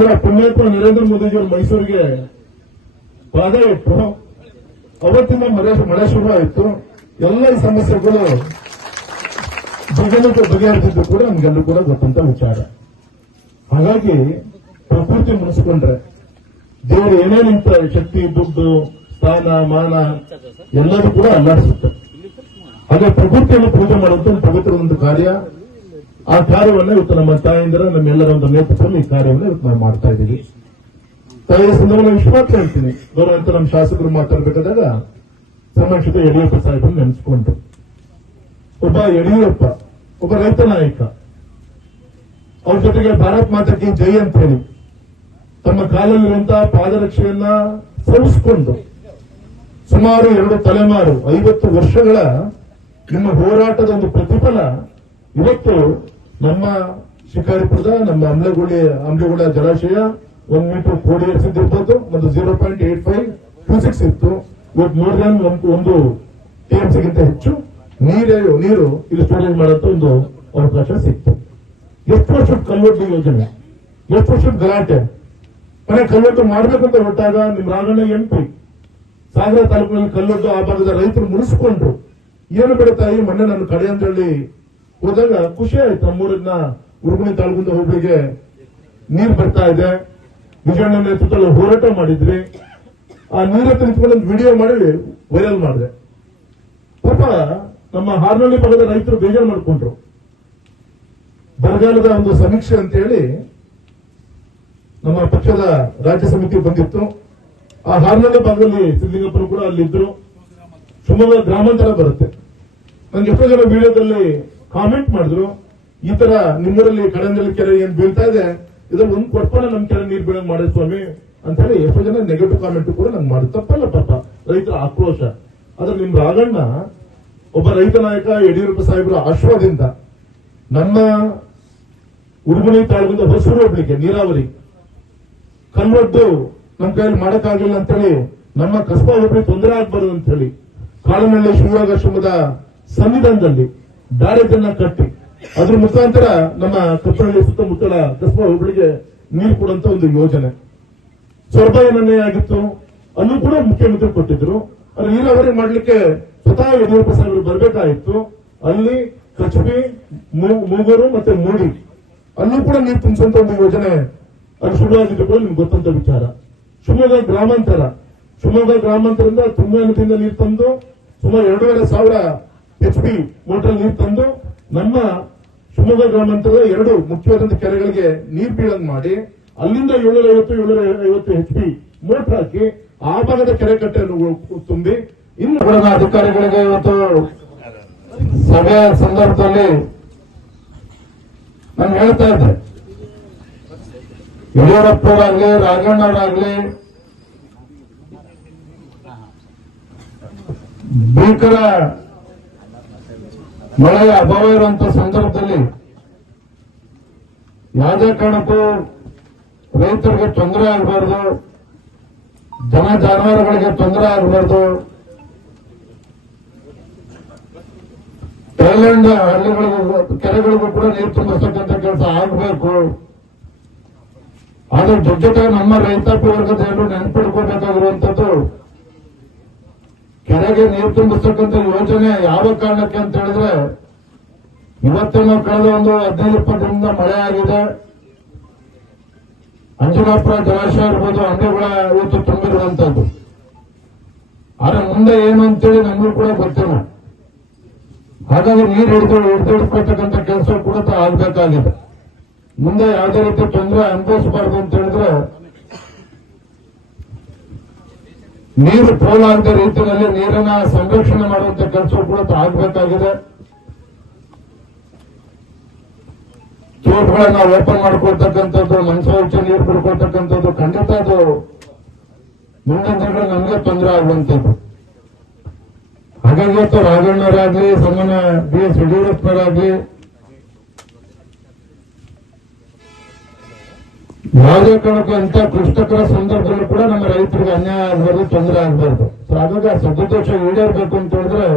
ಅಂದ್ರೆ ಪುಣ್ಯಾತ್ಮ ನರೇಂದ್ರ ಮೋದಿಜಿಯವರು ಮೈಸೂರಿಗೆ ಪಾದ ಇಟ್ಟು ಅವತ್ತಿಂದ ಮಳೆ ಶುರು ಆಯಿತು. ಎಲ್ಲ ಈ ಸಮಸ್ಯೆಗಳು ಬಗೆಹರಿಸಿದ್ದು ಕೂಡ ನಮ್ಗೆಲ್ಲೂ ಕೂಡ ಗೊತ್ತಂತ ವಿಚಾರ. ಹಾಗಾಗಿ ಪ್ರಕೃತಿ ಮುನಿಸ್ಕೊಂಡ್ರೆ ದೇವರು ಏನೇನಿಂತ ಶಕ್ತಿ, ದುಡ್ಡು, ಸ್ಥಾನ, ಮಾನ ಎಲ್ಲರೂ ಕೂಡ ಅಲ್ಲಾಡಿಸುತ್ತೆ. ಹಾಗೆ ಪ್ರಕೃತಿಯನ್ನು ಪೂಜೆ ಮಾಡುವಂತ ಒಂದು ಪವಿತ್ರ ಒಂದು ಕಾರ್ಯ. ಆ ಕಾರ್ಯವನ್ನು ಇವತ್ತು ನಮ್ಮ ತಾಯಂದಿರ ನಮ್ಮೆಲ್ಲರ ಒಂದು ನೇತೃತ್ವದಲ್ಲಿ ಈ ಕಾರ್ಯವನ್ನು ಇವತ್ತು ನಾವು ಮಾಡ್ತಾ ಇದ್ದೀವಿ. ತಾಯಿಯ ಸಂದರ್ಭದಲ್ಲಿ ವಿಶ್ವಾಸ ಹೇಳ್ತೀನಿ, ಗೌರವಂತ ನಮ್ಮ ಶಾಸಕರು ಮಾತಾಡಬೇಕಾದಾಗ ಸಮಾಜದ ಯಡಿಯೂರಪ್ಪ ಸಾಹೇಬನ್ನು ನೆನೆಸ್ಕೊಂಡ್ರು. ಒಬ್ಬ ಯಡಿಯೂರಪ್ಪ ಒಬ್ಬ ರೈತ ನಾಯಕ, ಅವ್ರ ಜೊತೆಗೆ ಭಾರತ್ ಮಾತಾ ಕಿ ಜೈ ಅಂತ ಹೇಳಿ ತಮ್ಮ ಕಾಲಲ್ಲಿರುವಂತಹ ಪಾದರಕ್ಷೆಯನ್ನ ಸರಿಸಿಕೊಂಡು ಸುಮಾರು 2 ತಲೆಮಾರು 50 ವರ್ಷಗಳ ನಿಮ್ಮ ಹೋರಾಟದ ಒಂದು ಪ್ರತಿಫಲ ಇವತ್ತು ನಮ್ಮ ಶಿಕಾರಿಪುರದ ನಮ್ಮ ಅಮ್ಲಗುಳ ಜಲಾಶಯ 1 ಮೀಟರ್ ಕೋಡಿ ಏರಿಸಿದ್ದಿರ್ಬೋದು, ಒಂದು 0.8526 ಇತ್ತು. ಇವತ್ತು ಮೋರ್ ದನ್ 1 TMCಗಿಂತ ಹೆಚ್ಚು ನೀರು ಇಲ್ಲಿ ಸ್ಟೋರೇಜ್ ಮಾಡುವಂತ ಒಂದು ಅವಕಾಶ ಸಿಕ್ತು. ಎಷ್ಟು ವರ್ಷದ ಕಲ್ವಟ್ಟು ಯೋಜನೆ, ಎಷ್ಟು ವರ್ಷದ ಗಲಾಟೆ, ಮನೆ ಕಲ್ವಟ್ಟು ಮಾಡಬೇಕಂತ ಹೊರಟಾಗ ನಿಮ್ ರಾಘಣ್ಣ MP ಸಾಗರ ತಾಲೂಕಿನಲ್ಲಿ ಕಲ್ಲೊಡ್ಡು ಆ ಭಾಗದ ರೈತರು ಮುನಿಸ್ಕೊಂಡ್ರು. ಏನು ಬಿಡುತ್ತಾಯಿ, ಮೊನ್ನೆ ನಾನು ಕಡೆ ಅಂತ ಹೇಳಿ ಹೋದಾಗ ಖುಷಿ ಆಯ್ತು. ನಮ್ಮೂರಿನ ಉರುಗುಣಿ ತಾಲೂಕಿಂದ ಹೋಬಳಿಗೆ ನೀರು ಬರ್ತಾ ಇದೆ. ವಿಜಯಣ್ಣ ನೇತೃತ್ವದಲ್ಲಿ ಹೋರಾಟ ಮಾಡಿದ್ರಿ. ಆ ನೀರತ್ರ ನಿಂತ್ಕೊಂಡು ವಿಡಿಯೋ ಮಾಡಿ ವೈರಲ್ ಮಾಡಿದೆ. ಪಾಪ ನಮ್ಮ ಹಾರ್ನಳ್ಳಿ ಭಾಗದ ರೈತರು ಬೇಜಾರು ಮಾಡಿಕೊಂಡ್ರು. ಬರಗಾಲದ ಒಂದು ಸಮೀಕ್ಷೆ ಅಂತ ಹೇಳಿ ನಮ್ಮ ಪಕ್ಷದ ರಾಜ್ಯ ಸಮಿತಿ ಬಂದಿತ್ತು. ಆ ಹಾರ್ನಳ್ಳಿ ಭಾಗದಲ್ಲಿ ಸಿದ್ದಲಿಂಗಪ್ಪರು ಕೂಡ ಅಲ್ಲಿದ್ರು. ಶಿವಮೊಗ್ಗ ಗ್ರಾಮಾಂತರ ಬರುತ್ತೆ. ನನ್ಗೆ ಎಷ್ಟೋ ಜನ ವಿಡಿಯೋದಲ್ಲಿ ಕಾಮೆಂಟ್ ಮಾಡಿದ್ರು, ಈ ತರ ನಿಮ್ಮೂರಲ್ಲಿ ಕಡಂಜಲಿ ಕೆರೆ ಏನ್ ಬೀಳ್ತಾ ಇದೆ, ಇದ್ರಲ್ಲಿ ಒಂದು ಕೊಟ್ಪಣ ನಮ್ ಕೆರೆ ನೀರು ಬೀಳಂಗ್ ಮಾಡಿ ಸ್ವಾಮಿ ಅಂತ ಹೇಳಿ ಎಷ್ಟೋ ಜನ ನೆಗೆಟಿವ್ ಕಾಮೆಂಟ್ ಕೂಡ ನಂಗೆ ಮಾಡಿ. ತಪ್ಪಲ್ಲ ಪಾಪ, ರೈತರ ಆಕ್ರೋಶ. ಆದ್ರೆ ನಿಮ್ ರಾಘಣ್ಣ ಒಬ್ಬ ರೈತ ನಾಯಕ, ಯಡಿಯೂರಪ್ಪ ಸಾಹೇಬರ ಆಶ್ವಾದಿಂದ ನಮ್ಮ ಉರುಗುಣಿ ತಾಲೂಕಿಂದ ಹೊಸೂರು ಹೋಗ್ಲಿಕ್ಕೆ ನೀರಾವರಿ ಕಲ್ವಡ್ಡು ನಮ್ಮ ಕೈಯಲ್ಲಿ ಮಾಡಕ್ಕಾಗಿಲ್ಲ ಅಂತ ಹೇಳಿ, ನಮ್ಮ ಕಸ್ಬಾ ಹೋಬಳಿ ತೊಂದರೆ ಆಗ್ಬಾರ್ದು ಅಂತ ಹೇಳಿ ಕಾಳನಹಳ್ಳಿ ಶಿವಯೋಗಾಶ್ರಮದ ಸನ್ನಿಧಾನದಲ್ಲಿ ಬ್ಯಾರೇಜ್ ಕಟ್ಟಿ ಅದ್ರ ಮುಖಾಂತರ ನಮ್ಮ ಕಪ್ಪನಹಳ್ಳಿ ಸುತ್ತಮುತ್ತಲ ಕಸ್ಬಾ ಹೋಬಳಿಗೆ ನೀರು ಕೊಡುವಂತ ಒಂದು ಯೋಜನೆ. ಸೊರಬ ಏನನ್ನೇ ಆಗಿತ್ತು, ಅಲ್ಲೂ ಕೂಡ ಮುಖ್ಯಮಂತ್ರಿ ಕೊಟ್ಟಿದ್ರು. ಅದು ನೀರಾವರಿ ಮಾಡ್ಲಿಕ್ಕೆ ಸ್ವತಃ ಯಡಿಯೂರಪ್ಪ ಸಾಹೇಬರು ಬರಬೇಕಾಗಿತ್ತು. ಅಲ್ಲಿ ಕಚಬಿ, ಮೂಗೂರು ಮತ್ತೆ ಮೂಡಿ ಅಲ್ಲೂ ಕೂಡ ನೀರು ತುಂಬಿಸುವಂತ ಒಂದು ಯೋಜನೆ ಅದು ಶುರುವಾಗಿದ್ದು ಕೂಡ ನಿಮ್ಗೆ ಗೊತ್ತಂತ ವಿಚಾರ. ಶಿವಮೊಗ್ಗ ಗ್ರಾಮಾಂತರದಿಂದ ತುಂಗಾ ನದಿಯಿಂದ ನೀರು ತಂದು ಸುಮಾರು 2,500 HP ಮೋಟರ್ ನೀರು ತಂದು ನಮ್ಮ ಶಿವಮೊಗ್ಗ ಗ್ರಾಮಾಂತರದ 2 ಮುಖ್ಯವಾದಂತಹ ಕೆರೆಗಳಿಗೆ ನೀರು ಬೀಳಂಗ್ ಮಾಡಿ ಅಲ್ಲಿಂದ 750 HP ಮೋಟರ್ ಹಾಕಿ ಆ ಭಾಗದ ಕೆರೆ ಕಟ್ಟೆಯನ್ನು ತುಂಬಿ ಇನ್ನು ಕೂಡ ಅಧಿಕಾರಿಗಳಿಗೆ ಇವತ್ತು ಸಭೆಯ ಸಂದರ್ಭದಲ್ಲಿ ನಾನು ಹೇಳ್ತಾ ಇದ್ದೆ, ಯಡಿಯೂರಪ್ಪವರಾಗ್ಲಿ ರಾಘಣ್ಣವರಾಗ್ಲಿ ಭೀಕರ ಮಳೆಯ ಅಭಾವ ಇರುವಂತಹ ಸಂದರ್ಭದಲ್ಲಿ ಯಾವುದೇ ಕಾರಣಕ್ಕೂ ರೈತರಿಗೆ ತೊಂದರೆ ಆಗಬಾರ್ದು, ಜನ ಜಾನುವಾರುಗಳಿಗೆ ತೊಂದರೆ ಆಗಬಾರ್ದು. ಥೈಲ್ಯಾಂಡ್ ಹಳ್ಳಿಗಳಿಗೂ ಕೆರೆಗಳಿಗೂ ಕೂಡ ನೀರು ತುಂಬಿಸ್ತಕ್ಕಂಥ ಕೆಲಸ ಆಗಬೇಕು. ಆದ್ರೆ ಜೊತೆಗೆ ನಮ್ಮ ರೈತಾಪಿ ವರ್ಗದ ಜನರು ನೆನಪಿಡ್ಕೋಬೇಕಾಗಿರುವಂತದ್ದು, ಕೆರೆಗೆ ನೀರು ತುಂಬಿಸ್ತಕ್ಕಂಥ ಯೋಜನೆ ಯಾವ ಕಾರಣಕ್ಕೆ ಅಂತ ಹೇಳಿದ್ರೆ, ಇವತ್ತೇನೋ ಕಳೆದ ಒಂದು 15-20 ದಿನದಿಂದ ಮಳೆ ಆಗಿದೆ. ಅಂಜನಾಪುರ ಜಲಾಶಯ ಇರ್ಬೋದು, ಅಂಡೆಗಳ ಇವತ್ತು ತುಂಬಿರುವಂತದ್ದು. ಆದ್ರೆ ಮುಂದೆ ಏನು ಅಂತೇಳಿ ನಮಗೂ ಕೂಡ ಗೊತ್ತಿಲ್ಲ. ಹಾಗಾಗಿ ನೀರು ಹಿಡಿದುಕೊಳ್ತಕ್ಕಂಥ ಕೆಲಸ ಕೂಡ ಆಗ್ಬೇಕಾಗಿದೆ. ಮುಂದೆ ಯಾವುದೇ ರೀತಿ ತೊಂದರೆ ಅನುಭವಿಸಬಾರದು ಅಂತ ಹೇಳಿದ್ರೆ ನೀರು ಪೋಲಾಗದ ರೀತಿಯಲ್ಲಿ ನೀರನ್ನ ಸಂರಕ್ಷಣೆ ಮಾಡುವಂತ ಕೆಲಸ ಕೂಡ ಆಗಬೇಕಾಗಿದೆ. ತೋಟಗಳನ್ನ ಓಪನ್ ಮಾಡ್ಕೊಳ್ತಕ್ಕಂಥದ್ದು, ಮನಸ್ಸು ನೀರು ಬಿಡ್ಕೊಳ್ತಕ್ಕಂಥದ್ದು ಖಂಡಿತ ಅದು ಮುಂದಿನ ದಿನಗಳಲ್ಲಿ ನಮಗೆ ತೊಂದರೆ ಆಗುವಂಥದ್ದು. ಹಾಗಾಗಿ ಇವತ್ತು ರಾಘಣ್ಣವರಾಗ್ಲಿ, ಸಾಮಾನ್ಯ BS ಯಡಿಯೂರಪ್ಪನವರಾಗ್ಲಿ ಯಾವುದೇ ಕಾರಣಕ್ಕೂ ಇಂಥ ಕ್ಲಿಷ್ಟಕರ ಸಂದರ್ಭದಲ್ಲೂ ಕೂಡ ನಮ್ಮ ರೈತರಿಗೆ ಅನ್ಯಾಯ ಆಗಬಾರ್ದು, ತೊಂದರೆ ಆಗಬಾರ್ದು. ಹಾಗಾಗಿ ಆ ಸದುದ್ದೇಶ ಈಡೇರಬೇಕು ಅಂತ ಹೇಳಿದ್ರೆ